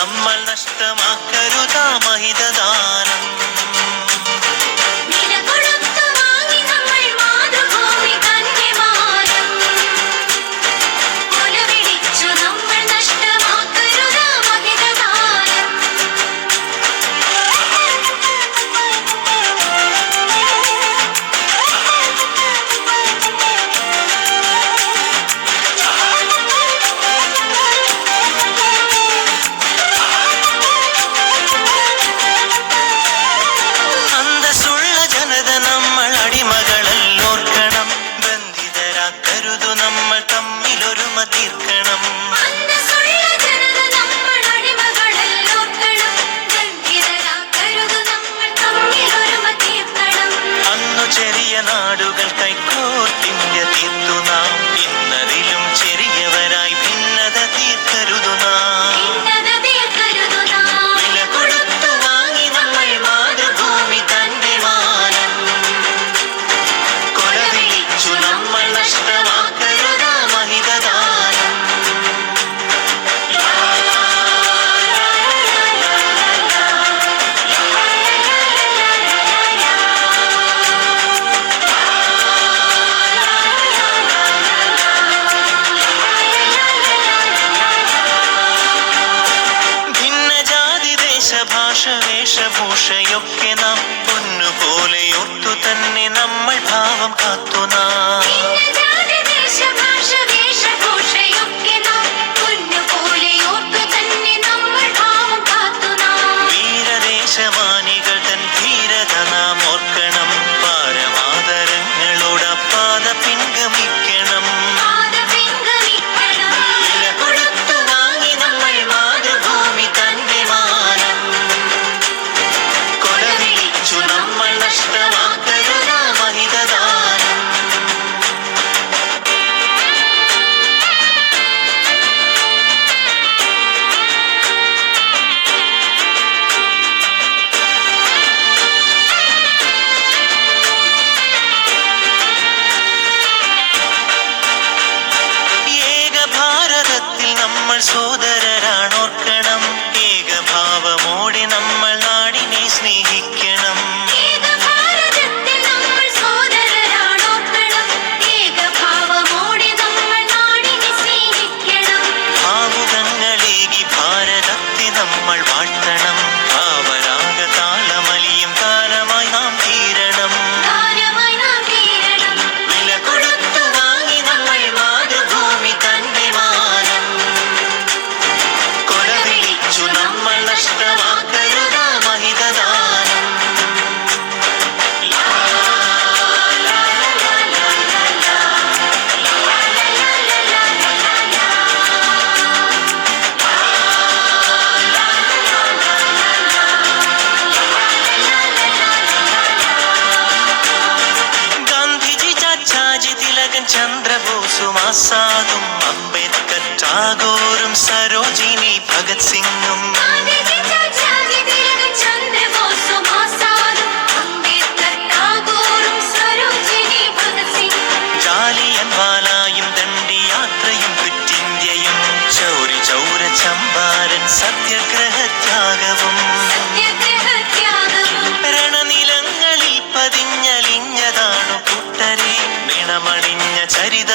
നമ്മൾ നഷ്ടമാക്കരുതാ മഹിതദാനം. ചെറിയ നാടുകൾ കൈക്കോർത്തിന്ത്യ തീർത്തു നാം. ഇന്നതിലും ചെറിയവരായി ഭിന്നത തീർക്കരുതു നാം. വില കൊടുത്തു വാങ്ങി നമ്മൾ മാതൃഭൂമി തന്റെ മാനം. കൊലവിളിച്ചു നമ്മൾ നഷ്ടമാക്കരുതാ മഹിതദാനം. ഭാഷ വേഷഭൂഷയൊക്കെ നാം പൊന്നുപോലെ ഓർത്തു തന്നെ നമ്മൾ ഭാവം കാത്തു നാം. വീരദേശമാനികൾ തൻ ധീരത നാം ഓർക്കണം. പാരമാതരങ്ങളോട് പാത പിൻഗമിക്കണം. വില കൊടുത്തു വാങ്ങി നമ്മൾ മാതൃഭൂമി തന്റെ മാനം. നമ്മൾ നഷ്ടമാക്കരുതാ മഹിതദാനം. ഏകഭാരതത്തിൽ നമ്മൾ സോദരരാണോർക്കണം. ഏകഭാവമോടെ നമ്മൾ നാടിനെ സ്നേഹിക്കണം. ഭാവുകങ്ങളേകി ഭാരതത്തെ നമ്മൾ വാഴ്ത്തണം. ഭാവരാഗതാളമലിയും കാലമായി നാം തീരണം. വില കൊടുത്തു വാങ്ങി നമ്മൾ മാതൃഭൂമി തന്റെ മാനം. കൊലവിളിച്ചു നമ്മൾ നഷ്ടമാക്കരുതാ മഹിതദാനം. ചന്ദ്രബോസും ആസാദും അംബേദ്കർ ടാഗോറും സരോജിനി ഭഗത് സിംഗും ജാലിയൻവാലായും ദണ്ഡിയാത്രയും ക്വിറ്റ് ചൗരി ചൗര ചമ്പാരൻ സത്യാഗ്രഹത്യാഗവും രണനിലങ്ങളിൽ പതിഞ്ഞലിഞ്ഞതാണു കൂട്ടരെ. നിണമണിഞ്ഞ ചരിത